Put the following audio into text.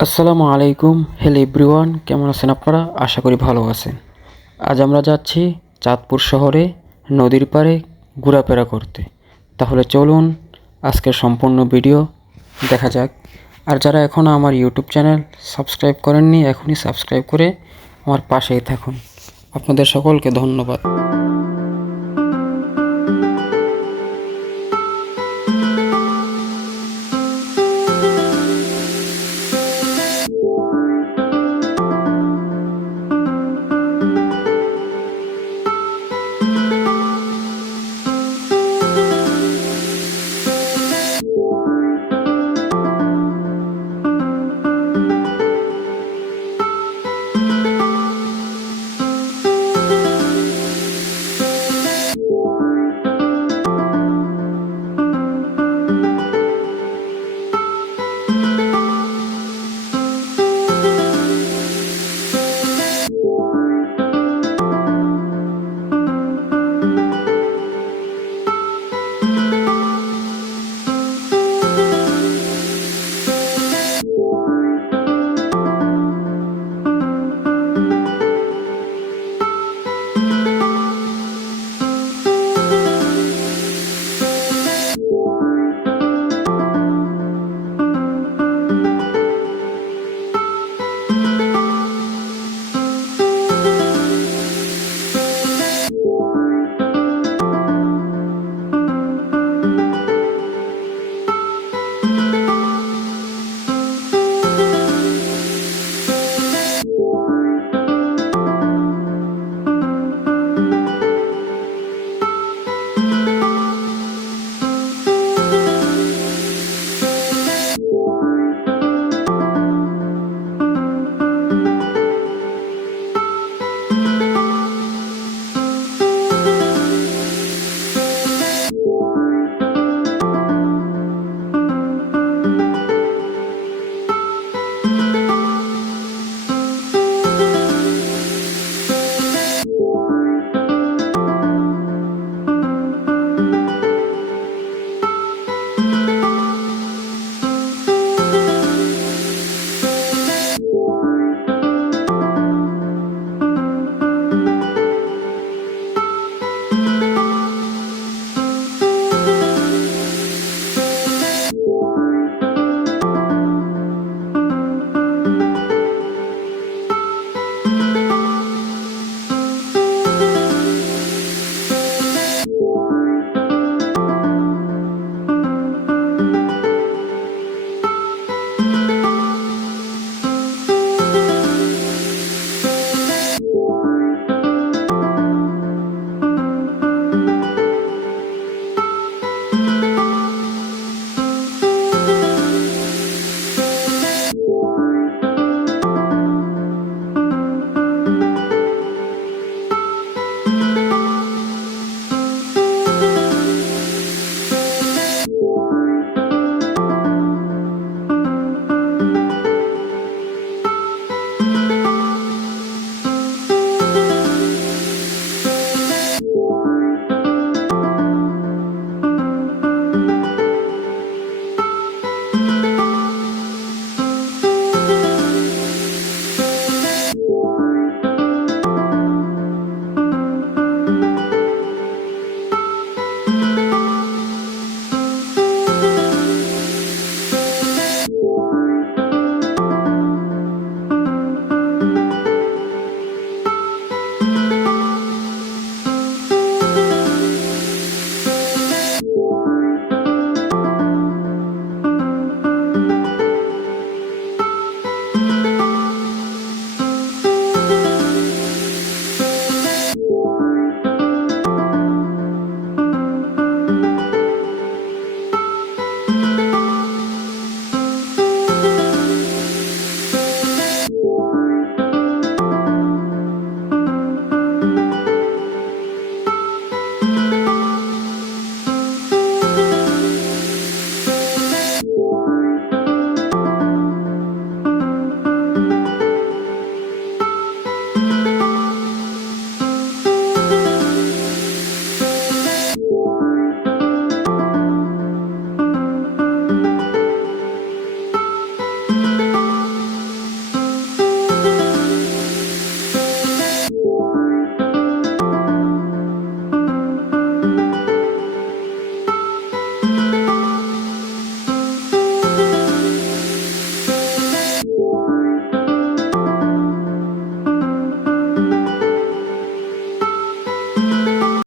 আসসালামু আলাইকুম। Hello everyone কেমন আছেন আপনারা? আশা করি ভালো আছেন। আজ আমরা যাচ্ছি চাঁদপুর শহরে, নদীর পাড়ে ঘোরাফেরা করতে। তাহলে চলুন আজকের সম্পূর্ণ ভিডিও দেখা যাক। আর যারা এখনও আমার ইউটিউব চ্যানেল সাবস্ক্রাইব করেননি, এখনই সাবস্ক্রাইব করে আমার পাশেই থাকুন। আপনাদের সকলকে ধন্যবাদ।